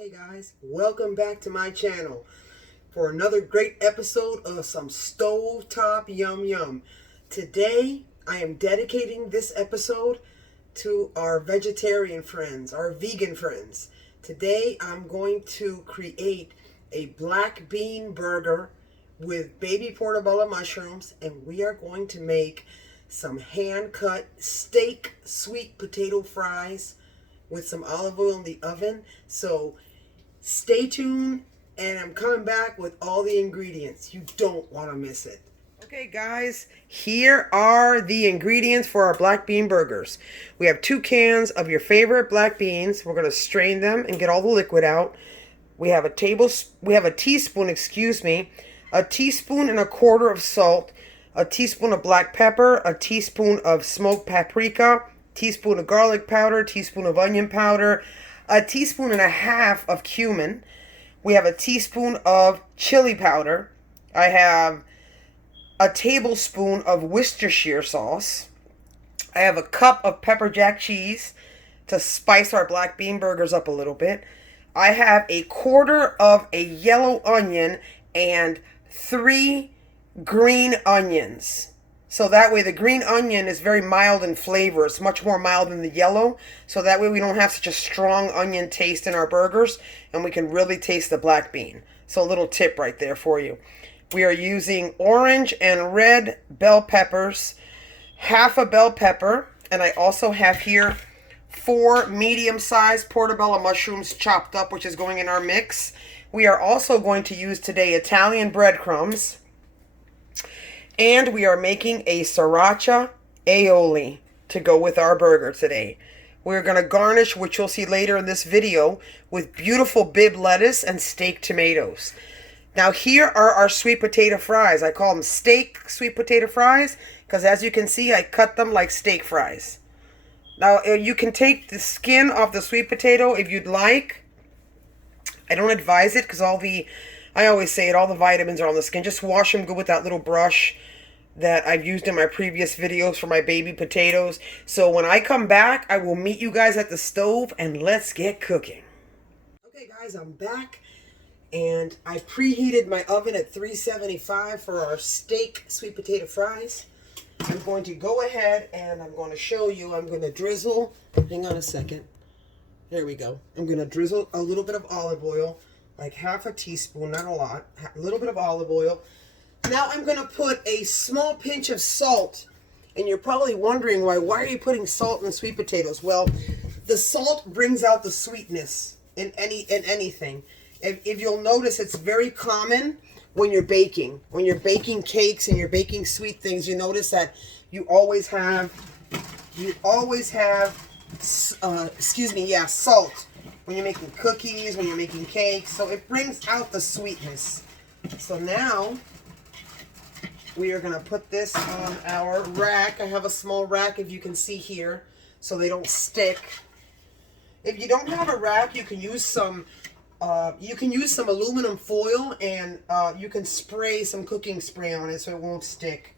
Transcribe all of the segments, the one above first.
Hey guys, welcome back to my channel for another great episode of some stovetop yum yum. Today I am dedicating this episode to our vegetarian friends, our vegan friends. Today I'm going to create a black bean burger with baby portabella mushrooms, and we are going to make some hand-cut steak sweet potato fries with some olive oil in the oven. So stay tuned, and I'm coming back with all the ingredients. You don't want to miss it. Okay guys, here are the ingredients for our black bean burgers. We have 2 cans of your favorite black beans. We're going to strain them and get all the liquid out. We have a teaspoon, a teaspoon and a quarter of salt, a teaspoon of black pepper, a teaspoon of smoked paprika, teaspoon of garlic powder, teaspoon of onion powder, a teaspoon and a half of cumin. We have a teaspoon of chili powder. I have a tablespoon of Worcestershire sauce. I have a cup of pepper jack cheese to spice our black bean burgers up a little bit. I have a quarter of a yellow onion and 3 green onions. So that way the green onion is very mild in flavor. It's much more mild than the yellow. So that way we don't have such a strong onion taste in our burgers, and we can really taste the black bean. So a little tip right there for you. We are using orange and red bell peppers, half a bell pepper, and I also have here 4 medium-sized portabella mushrooms chopped up, which is going in our mix. We are also going to use today Italian breadcrumbs. And we are making a sriracha aioli to go with our burger today. We're going to garnish, which you'll see later in this video, with beautiful Bibb lettuce and steak tomatoes. Now here are our sweet potato fries. I call them steak sweet potato fries because, as you can see, I cut them like steak fries. Now you can take the skin off the sweet potato if you'd like. I don't advise it because I always say it, all the vitamins are on the skin. Just wash them good with that little brush that I've used in my previous videos for my baby potatoes. So when I come back, I will meet you guys at the stove and let's get cooking. Okay guys, I'm back, and I preheated my oven at 375 for our steak sweet potato fries. I'm going to go ahead and I'm going to show you. I'm going to drizzle, hang on a second. There we go. I'm going to drizzle a little bit of olive oil, like half a teaspoon, not a lot, a little bit of olive oil. Now I'm going to put a small pinch of salt, and you're probably wondering why are you putting salt in sweet potatoes? Well, the salt brings out the sweetness in anything. If you'll notice, it's very common when you're baking. When you're baking cakes and you're baking sweet things, you notice that you always have salt when you're making cookies, when you're making cakes. So it brings out the sweetness. So now we are going to put this on our rack. I have a small rack, if you can see here, so they don't stick. If you don't have a rack, you can use some aluminum foil, and you can spray some cooking spray on it so it won't stick.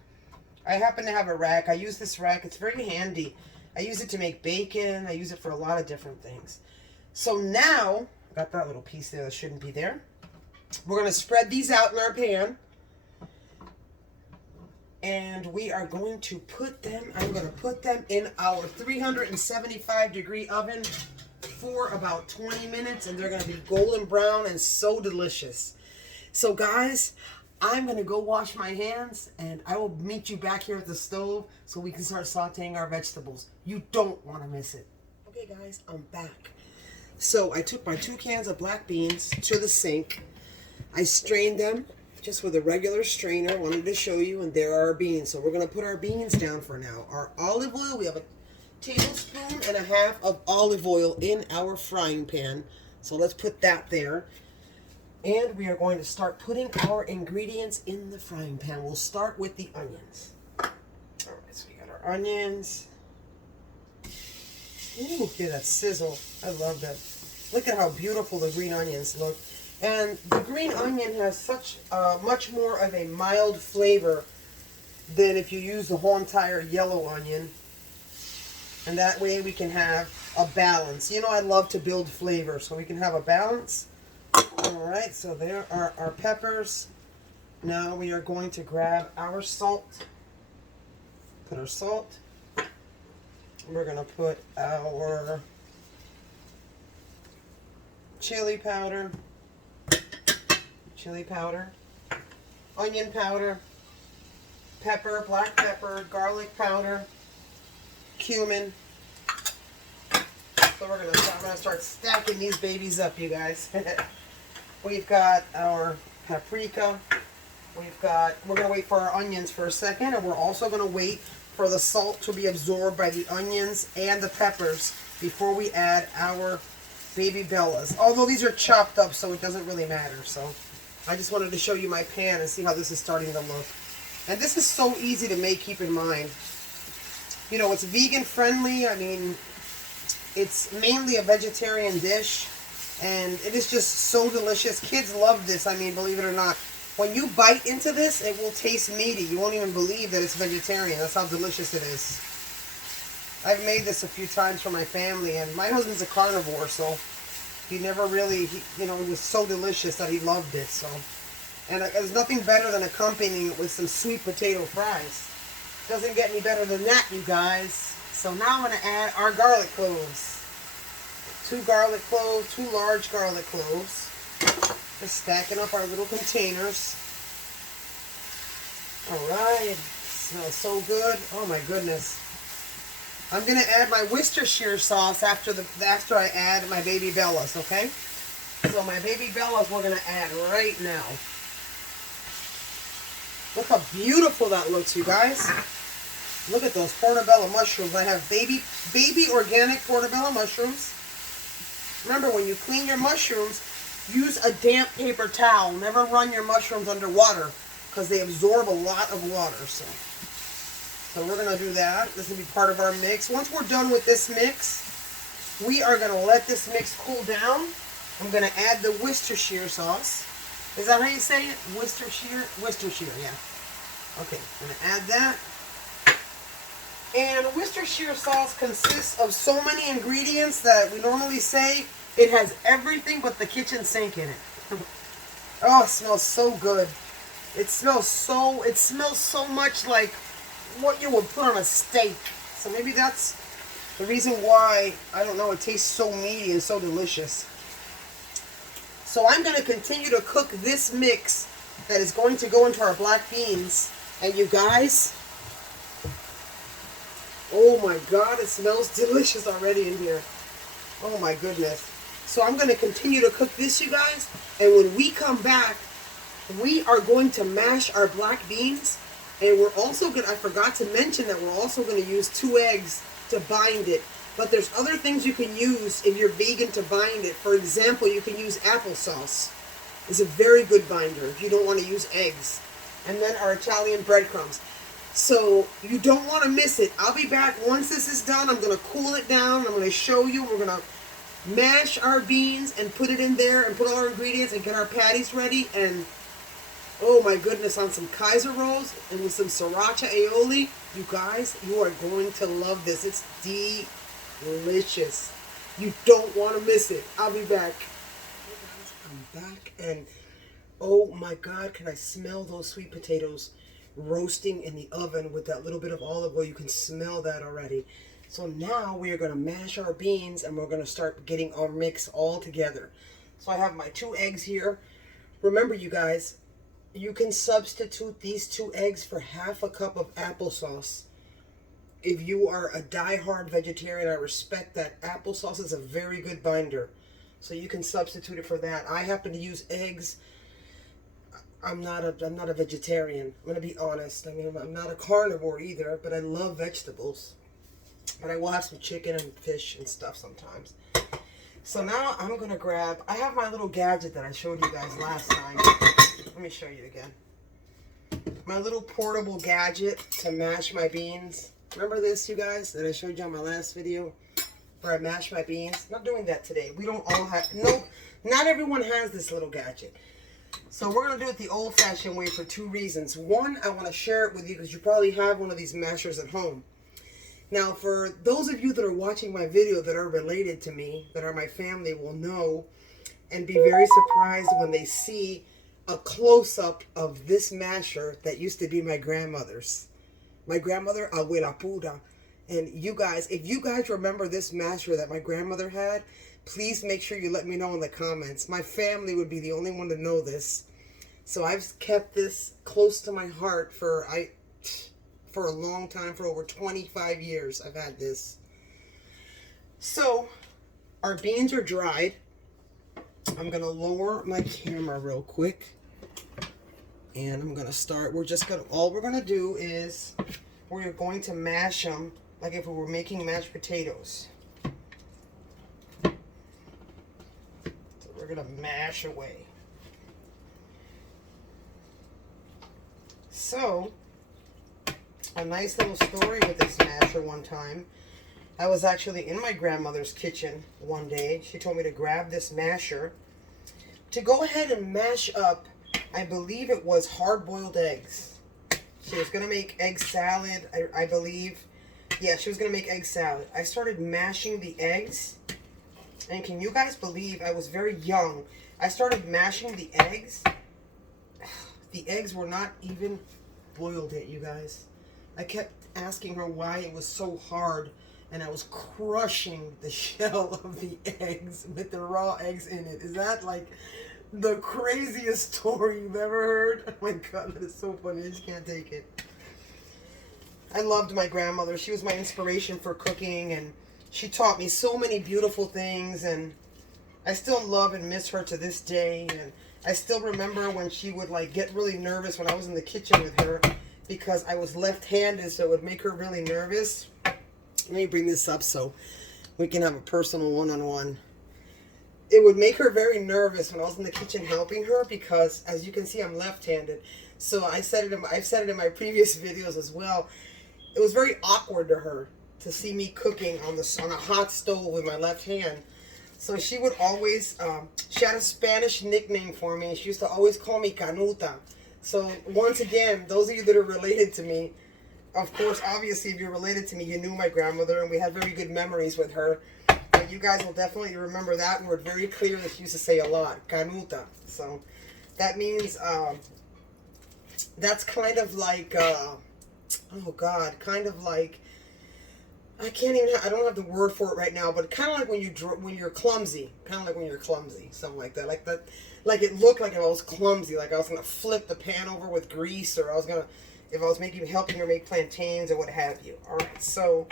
I happen to have a rack. I use this rack. It's very handy. I use it to make bacon. I use it for a lot of different things. So now, got that little piece there that shouldn't be there. We're going to spread these out in our pan. And we are going to I'm going to put them in our 375 degree oven for about 20 minutes. And they're going to be golden brown and so delicious. So guys, I'm going to go wash my hands, and I will meet you back here at the stove so we can start sauteing our vegetables. You don't want to miss it. Okay guys, I'm back. So I took my 2 cans of black beans to the sink. I strained them just with a regular strainer. Wanted to show you, and there are our beans. So we're going to put our beans down for now. Our olive oil, we have a tablespoon and a half of olive oil in our frying pan. So let's put that there. And we are going to start putting our ingredients in the frying pan. We'll start with the onions. Alright, so we got our onions. Ooh, hear that sizzle. I love that. Look at how beautiful the green onions look. And the green onion has such much more of a mild flavor than if you use the whole entire yellow onion. And that way we can have a balance. You know, I love to build flavor, so we can have a balance. All right, so there are our peppers. Now we are going to grab our salt. Put our salt. We're going to put our chili powder, onion powder, pepper, black pepper, garlic powder, cumin. So I'm gonna start stacking these babies up, you guys. We've got our paprika. We're gonna wait for our onions for a second, and we're also gonna wait for the salt to be absorbed by the onions and the peppers before we add our baby bellas. Although these are chopped up, so it doesn't really matter. So I just wanted to show you my pan and see how this is starting to look. And this is so easy to make, keep in mind. You know, it's vegan friendly. I mean, it's mainly a vegetarian dish, and it is just so delicious. Kids love this. I mean, believe it or not, when you bite into this, it will taste meaty. You won't even believe that it's vegetarian. That's how delicious it is. I've made this a few times for my family, and my husband's a carnivore, so he never really, you know, it was so delicious that he loved it. So, and there's nothing better than accompanying it with some sweet potato fries. Doesn't get any better than that, you guys. So now I'm going to add our garlic cloves. 2 garlic cloves, 2 large garlic cloves. Just stacking up our little containers. Alright, smells so good. Oh my goodness. I'm going to add my Worcestershire sauce after I add my baby bellas, okay? So my baby bellas we're going to add right now. Look how beautiful that looks, you guys. Look at those portabella mushrooms. I have baby organic portabella mushrooms. Remember, when you clean your mushrooms, use a damp paper towel. Never run your mushrooms under water because they absorb a lot of water. So we're going to do that. This will be part of our mix. Once we're done with this mix, we are going to let this mix cool down. I'm going to add the Worcestershire sauce. Is that how you say it? Worcestershire? Worcestershire, yeah. Okay, I'm going to add that. And Worcestershire sauce consists of so many ingredients that we normally say it has everything but the kitchen sink in it. Oh, it smells so good. It smells so much like what you would put on a steak. So maybe that's the reason why, I don't know, it tastes so meaty and so delicious. So I'm going to continue to cook this mix that is going to go into our black beans. And you guys, oh my God, it smells delicious already in here. Oh my goodness. So I'm going to continue to cook this, you guys. And when we come back, we are going to mash our black beans. And we're also going to, I forgot to mention that we're also going to use 2 eggs to bind it. But there's other things you can use if you're vegan to bind it. For example, you can use applesauce. It's a very good binder if you don't want to use eggs. And then our Italian breadcrumbs. So you don't want to miss it. I'll be back once this is done. I'm going to cool it down. I'm going to show you. We're going to mash our beans and put it in there and put all our ingredients and get our patties ready. And oh my goodness, on some Kaiser rolls and with some sriracha aioli. You guys, you are going to love this. It's delicious. You don't want to miss it. I'll be back. Hey guys, I'm back, and oh my God, can I smell those sweet potatoes roasting in the oven with that little bit of olive oil? You can smell that already. So now we are going to mash our beans and we're going to start getting our mix all together. So I have my 2 eggs here. Remember, you guys, you can substitute these 2 eggs for half a cup of applesauce. If you are a die-hard vegetarian, I respect that. Applesauce is a very good binder. So you can substitute it for that. I happen to use eggs. I'm not a vegetarian. I'm going to be honest. I mean, I'm not a carnivore either, but I love vegetables. But I will have some chicken and fish and stuff sometimes. So now I'm going to grab, I have my little gadget that I showed you guys last time. Let me show you again. My little portable gadget to mash my beans. Remember this, you guys, that I showed you on my last video? Where I mash my beans? I'm not doing that today. We don't all have, no, not everyone has this little gadget. So we're going to do it the old-fashioned way for 2 reasons. One, I want to share it with you because you probably have one of these mashers at home. Now, for those of you that are watching my video that are related to me, that are my family, will know and be very surprised when they see a close-up of this masher that used to be my grandmother's. My grandmother, Abuela Pura. And you guys, if you guys remember this masher that my grandmother had, please make sure you let me know in the comments. My family would be the only one to know this. So I've kept this close to my heart for a long time, for over 25 years I've had this. So our beans are dried. I'm going to lower my camera real quick. And I'm going to start. All we're going to do is we're going to mash them like if we were making mashed potatoes. So we're going to mash away. So, a nice little story with this masher one time. I was actually in my grandmother's kitchen one day. She told me to grab this masher to go ahead and mash up, I believe it was hard-boiled eggs. She was going to make egg salad, I believe. Yeah, she was going to make egg salad. I started mashing the eggs. And can you guys believe, I was very young. I started mashing the eggs. The eggs were not even boiled yet, you guys. I kept asking her why it was so hard. And I was crushing the shell of the eggs with the raw eggs in it. Is that like the craziest story you've ever heard? Oh my God, that is so funny. I just can't take it. I loved my grandmother. She was my inspiration for cooking, and she taught me so many beautiful things, and I still love and miss her to this day. And I still remember when she would like get really nervous when I was in the kitchen with her because I was left-handed, so it would make her really nervous. Let me bring this up so we can have a personal one-on-one. It would make her very nervous when I was in the kitchen helping her because, as you can see, I'm left-handed. So I've said it in my previous videos as well. It was very awkward to her to see me cooking on a hot stove with my left hand. So she would always, she had a Spanish nickname for me. She used to always call me Canuta. So once again, those of you that are related to me, of course, obviously, if you're related to me, you knew my grandmother, and we had very good memories with her. And you guys will definitely remember that word very clear that she used to say a lot, Canuta. So that means, that's kind of like, oh God, kind of like, I don't have the word for it right now, but kind of like when you're clumsy, something like that. Like it looked like I was clumsy, like I was going to flip the pan over with grease, or if I was helping her make plantains or what have you. All right, so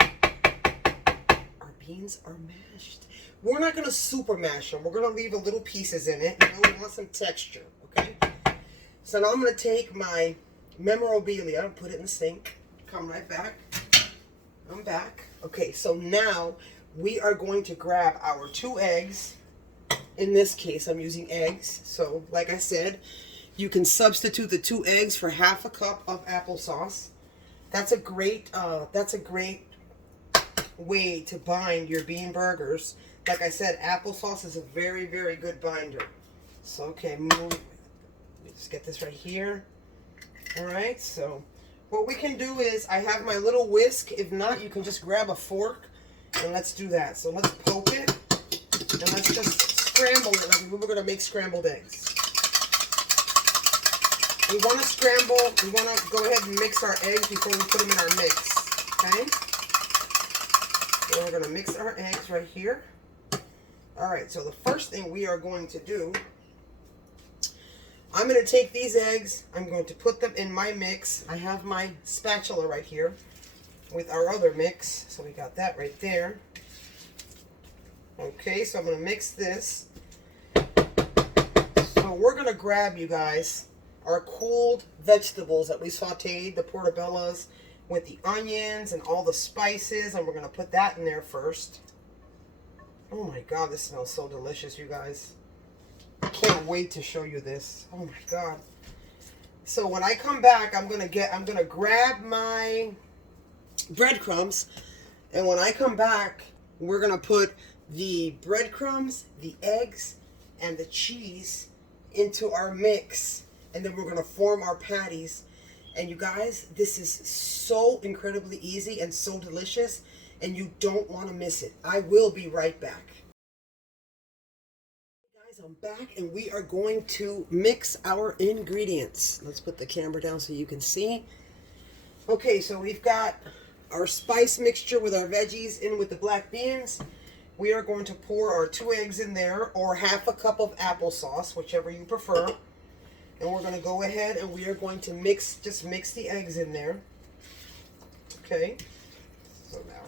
our beans are mashed. We're not going to super mash them. We're going to leave a little pieces in it. You know, we want some texture, okay? So now I'm going to take my memorabilia and put it in the sink. Come right back. I'm back. Okay, so now we are going to grab our 2 eggs. In this case, I'm using eggs. So, like I said, you can substitute the 2 eggs for half a cup of applesauce. That's a great way to bind your bean burgers. Like I said, applesauce is a very, very good binder. So, okay, let's get this right here. All right, so what we can do is, I have my little whisk. If not, you can just grab a fork, and let's do that. So let's poke it, and let's just scramble it like we were going to make scrambled eggs. We want to go ahead and mix our eggs before we put them in our mix, okay? So we're going to mix our eggs right here. All right, so the first thing we are going to do, I'm going to take these eggs, I'm going to put them in my mix. I have my spatula right here with our other mix, so we got that right there. Okay, so I'm going to mix this. So we're going to grab, you guys, our cooled vegetables that we sauteed, the portabellas, with the onions and all the spices, and we're going to put that in there first. Oh my God, this smells so delicious, you guys. I can't wait to show you this. Oh my God. So when I come back, I'm gonna grab my breadcrumbs, and when I come back, we're gonna put the breadcrumbs, the eggs, and the cheese into our mix, and then we're gonna form our patties. And you guys, this is so incredibly easy and so delicious, and you don't want to miss it. I will be right back. Guys, I'm back, and we are going to mix our ingredients. Let's put the camera down so you can see. Okay, so we've got our spice mixture with our veggies in with the black beans. We are going to pour our 2 eggs in there, or half a cup of applesauce, whichever you prefer. And we're going to go ahead and we are going to just mix the eggs in there. Okay. So now,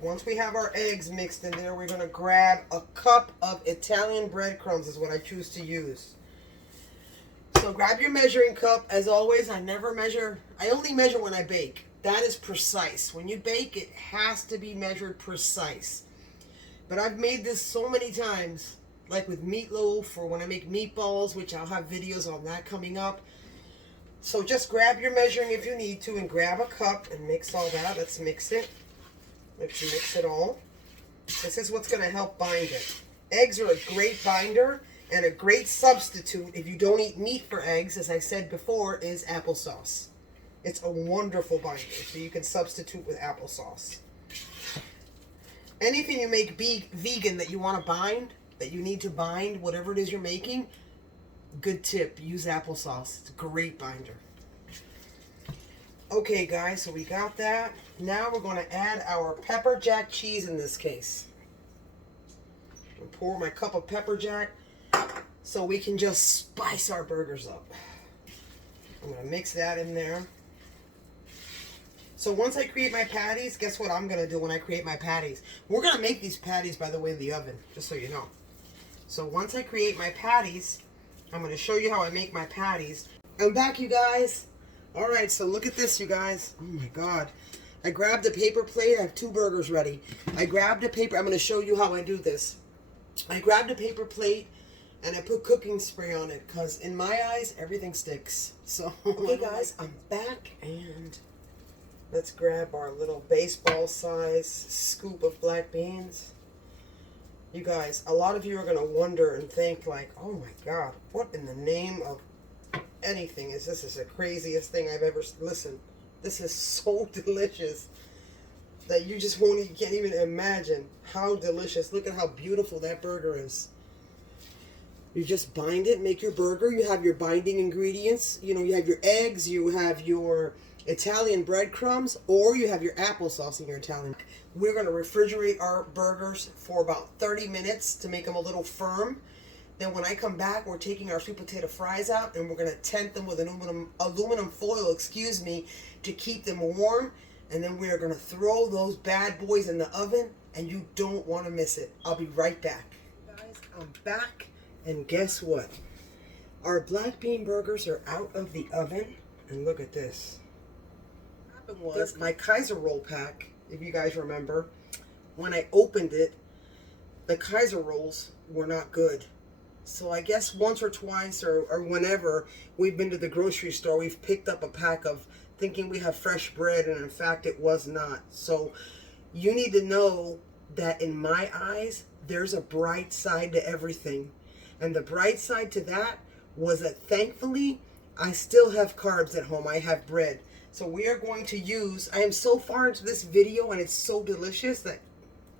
once we have our eggs mixed in there, we're going to grab a cup of Italian breadcrumbs is what I choose to use. So grab your measuring cup. As always, I only measure when I bake. That is precise. When you bake, it has to be measured precise. But I've made this so many times, like with meatloaf or when I make meatballs, which I'll have videos on that coming up. So just grab your measuring if you need to and grab a cup and mix all that. Let's mix it. Let's mix it all. This is what's going to help bind it. Eggs are a great binder, and a great substitute if you don't eat meat for eggs, as I said before, is applesauce. It's a wonderful binder, so you can substitute with applesauce. Anything you make vegan that you want to bind, that you need to bind, whatever it is you're making, good tip, use applesauce. It's a great binder. Okay guys, so we got that. Now we're going to add our pepper jack cheese in this case. I'll pour my cup of pepper jack so we can just spice our burgers up. I'm going to mix that in there. So once I create my patties, guess what I'm going to do when I create my patties? We're going to make these patties, by the way, in the oven, just so you know. So once I create my patties, I'm going to show you how I make my patties. I'm back, you guys. All right, so look at this, you guys. Oh, my God. I grabbed a paper plate. I have 2 burgers ready. I grabbed a paper. I'm going to show you how I do this. I grabbed a paper plate, and I put cooking spray on it, because in my eyes, everything sticks. So, okay, guys, I'm back, and let's grab our little baseball size scoop of black beans. You guys, a lot of you are going to wonder and think like, oh my God, what in the name of anything is this? Is the craziest thing I've ever listened. This is so delicious that you can't even imagine how delicious. Look at how beautiful that burger is. You just bind it, make your burger. You have your binding ingredients. You know, you have your eggs, you have your Italian breadcrumbs, or you have your applesauce in your Italian. We're going to refrigerate our burgers for about 30 minutes to make them a little firm. Then when I come back, we're taking our sweet potato fries out and we're going to tent them with aluminum foil, to keep them warm. And then we are going to throw those bad boys in the oven, and you don't want to miss it. I'll be right back. Guys, I'm back, and guess what? Our black bean burgers are out of the oven, and look at this. What happened was my Kaiser roll pack, if you guys remember, when I opened it, the Kaiser rolls were not good. So I guess once or twice or whenever we've been to the grocery store, we've picked up a pack of thinking we have fresh bread, and in fact it was not. So you need to know that in my eyes, there's a bright side to everything. And the bright side to that was that thankfully, I still have carbs at home. I have bread. So we are going to use, I am so far into this video and it's so delicious that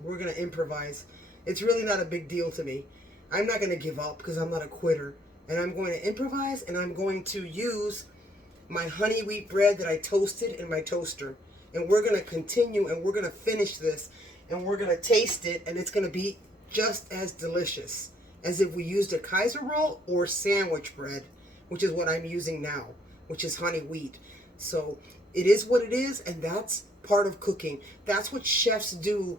we're going to improvise. It's really not a big deal to me. I'm not going to give up because I'm not a quitter. And I'm going to improvise, and I'm going to use my honey wheat bread that I toasted in my toaster. And we're going to continue, and we're going to finish this, and we're going to taste it, and it's going to be just as delicious as if we used a Kaiser roll or sandwich bread, which is what I'm using now, which is honey wheat. So it is what it is, and that's part of cooking. That's what chefs do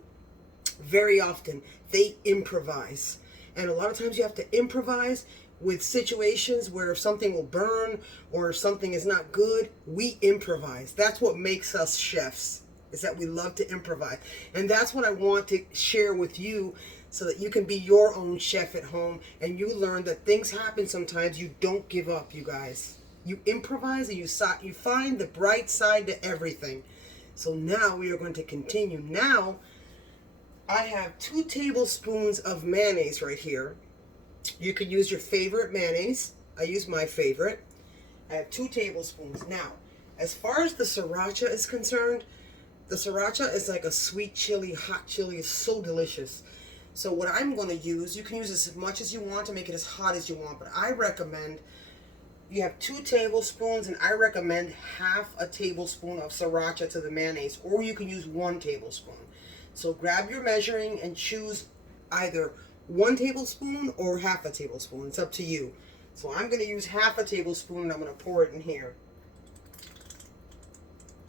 very often. They improvise. And a lot of times you have to improvise with situations where something will burn or something is not good. We improvise. That's what makes us chefs, is that we love to improvise. And that's what I want to share with you, so that you can be your own chef at home and you learn that things happen sometimes. You don't give up, you guys. You improvise and you find the bright side to everything. So now we are going to continue. Now I have 2 tablespoons of mayonnaise right here. You could use your favorite mayonnaise. I use my favorite. I have 2 tablespoons. Now, as far as the sriracha is concerned, the sriracha is like a sweet chili, hot chili. It's so delicious. So what I'm going to use, you can use this as much as you want to make it as hot as you want, but I recommend you have 2 tablespoons, and I recommend half a tablespoon of sriracha to the mayonnaise, or you can use 1 tablespoon. So grab your measuring and choose either 1 tablespoon or half a tablespoon. It's up to you. So I'm going to use half a tablespoon, and I'm going to pour it in here.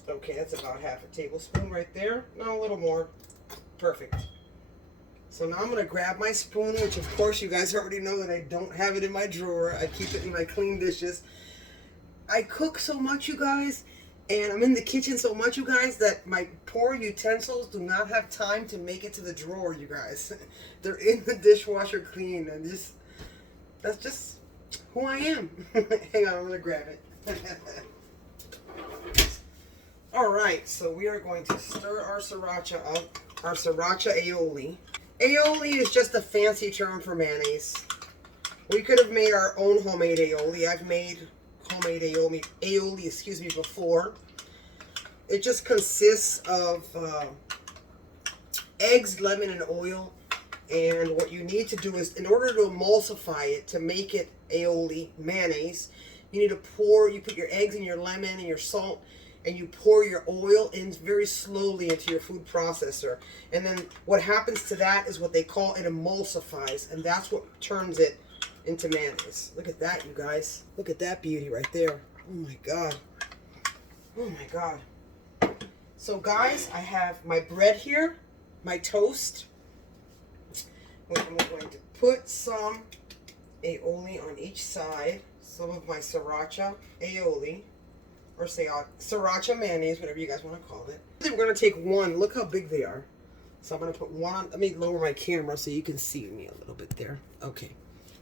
Okay, that's about half a tablespoon right there. No, a little more. Perfect. So now I'm going to grab my spoon, which of course you guys already know that I don't have it in my drawer. I keep it in my clean dishes. I cook so much, you guys, and I'm in the kitchen so much, you guys, that my poor utensils do not have time to make it to the drawer, you guys. They're in the dishwasher clean, and that's just who I am. Hang on, I'm going to grab it. Alright, so we are going to stir our sriracha up, our sriracha aioli. Aioli is just a fancy term for mayonnaise. We could have made our own homemade aioli. I've made homemade aioli before. It just consists of eggs, lemon, and oil. And what you need to do is, in order to emulsify it, to make it aioli mayonnaise, you need to you put your eggs and your lemon and your salt, and you pour your oil in very slowly into your food processor. And then what happens to that is what they call it emulsifies, and that's what turns it into mayonnaise. Look at that, you guys. Look at that beauty right there. Oh my God. Oh my God. So guys, I have my bread here, my toast. I'm going to put some aioli on each side, some of my sriracha aioli, or say sriracha mayonnaise, whatever you guys want to call it. We're going to take 1. Look how big they are. So I'm going to put 1 on. Let me lower my camera so you can see me a little bit there. Okay.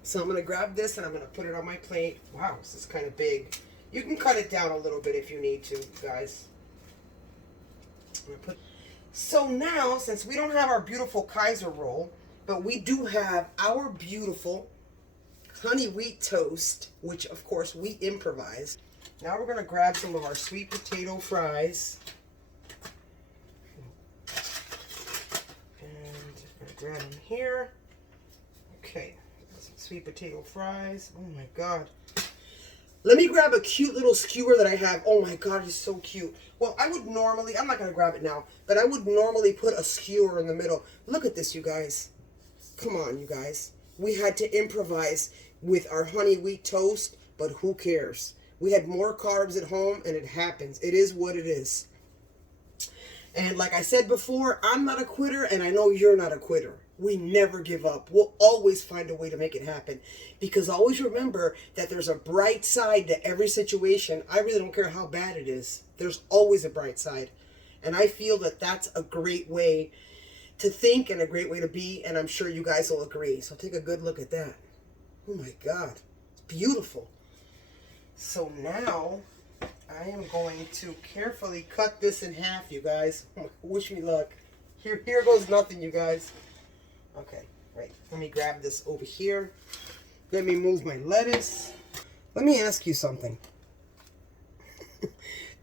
So I'm going to grab this and I'm going to put it on my plate. Wow, this is kind of big. You can cut it down a little bit if you need to, guys. So now, since we don't have our beautiful Kaiser roll, but we do have our beautiful honey wheat toast, which of course we improvised. Now we're going to grab some of our sweet potato fries. And I'm going to grab them here. Okay, some sweet potato fries. Oh my God. Let me grab a cute little skewer that I have. Oh my God, it's so cute. Well, I would normally, I'm not going to grab it now, but I would normally put a skewer in the middle. Look at this, you guys. Come on, you guys. We had to improvise with our honey wheat toast, but who cares? We had more carbs at home, and it happens. It is what it is. And like I said before, I'm not a quitter, and I know you're not a quitter. We never give up. We'll always find a way to make it happen. Because always remember that there's a bright side to every situation. I really don't care how bad it is. There's always a bright side. And I feel that that's a great way to think and a great way to be, and I'm sure you guys will agree. So take a good look at that. Oh my God. It's beautiful. So now, I am going to carefully cut this in half, you guys. Wish me luck. Here goes nothing, you guys. Okay, right. Let me grab this over here. Let me move my lettuce. Let me ask you something.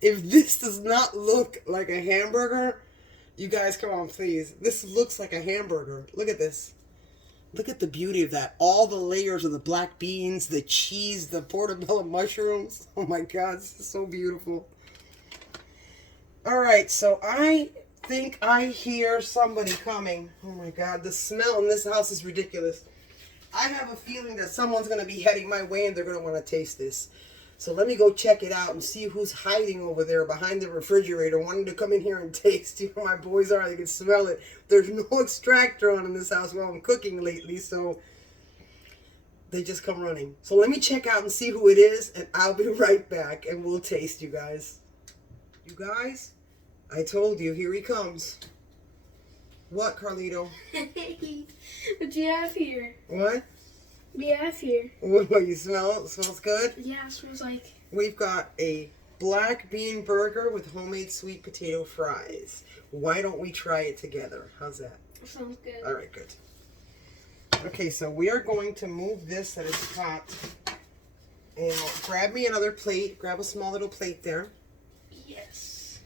If this does not look like a hamburger, you guys, come on, please. This looks like a hamburger. Look at this. Look at the beauty of that. All the layers of the black beans, the cheese, the portabella mushrooms. Oh my God, this is so beautiful. All right, so I think I hear somebody coming. Oh my God, the smell in this house is ridiculous. I have a feeling that someone's going to be heading my way and they're going to want to taste this. So let me go check it out and see who's hiding over there behind the refrigerator wanting to come in here and taste. You know, my boys are, they can smell it. There's no extractor on in this house while I'm cooking lately, so they just come running. So let me check out and see who it is, and I'll be right back, and we'll taste, you guys. You guys, I told you, here he comes. What, Carlito? What do you have here? What? What do you have here? What, you smell it? It smells good? Yeah, it smells like... We've got a black bean burger with homemade sweet potato fries. Why don't we try it together? How's that? It sounds good. All right, good. Okay, so we are going to move this that is hot And grab me another plate. Grab a small little plate there. Yes.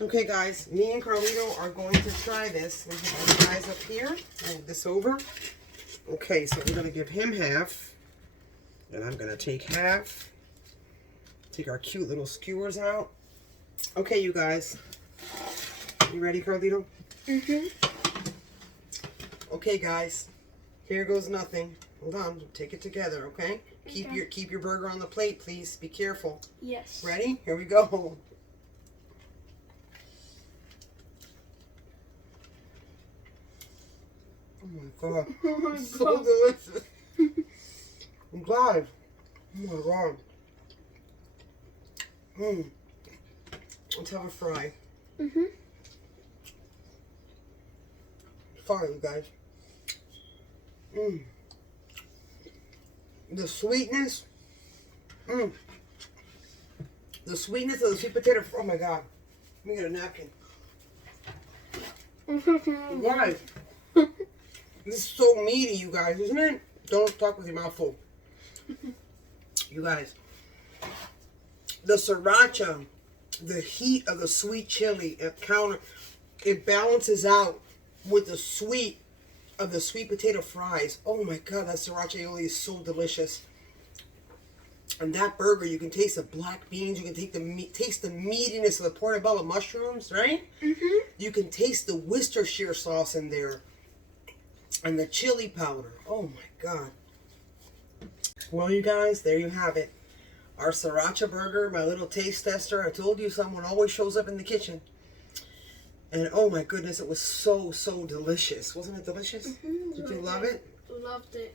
Okay, guys. Me and Carlito are going to try this. We have the guys up here. Move this over. Okay, so we're going to give him half. And I'm going to take half. Take our cute little skewers out. Okay, you guys. You ready, Carlito? Mm-hmm. Okay, guys. Here goes nothing. Hold on. Take it together, okay? Keep your burger on the plate, please. Be careful. Yes. Ready? Here we go. Oh my god. Oh my So God. delicious. I'm glad. Oh my god. Let's have a fry. Mm-hmm. Sorry, you guys. The sweetness. The sweetness of the sweet potato. Oh my god. Let me get a napkin. Guys. This is so meaty, you guys, isn't it? Don't talk with your mouth full. You guys. The sriracha, the heat of the sweet chili, it balances out with the sweet of the sweet potato fries. Oh my god, that sriracha aioli is so delicious. And that burger, you can taste the black beans. You can taste the meatiness of the portabella mushrooms, right? Mm-hmm. You can taste the Worcestershire sauce in there. And the chili powder. Oh my god. Well, you guys, there you have it. Our sriracha burger, my little taste tester. I told you someone always shows up in the kitchen. And oh my goodness, it was so, so delicious. Wasn't it delicious? Mm-hmm. Did you love it? Loved it.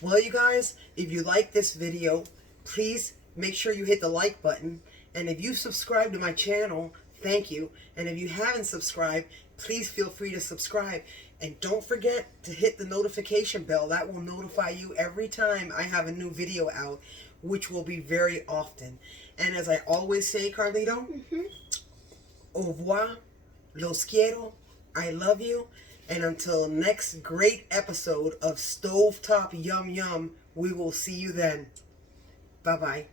Well, you guys, if you like this video, please make sure you hit the like button. And if you subscribe to my channel, thank you. And if you haven't subscribed, please feel free to subscribe. And don't forget to hit the notification bell. That will notify you every time I have a new video out, which will be very often. And as I always say, Carlito, au revoir, los quiero, I love you. And until next great episode of Stovetop Yum Yum, we will see you then. Bye-bye.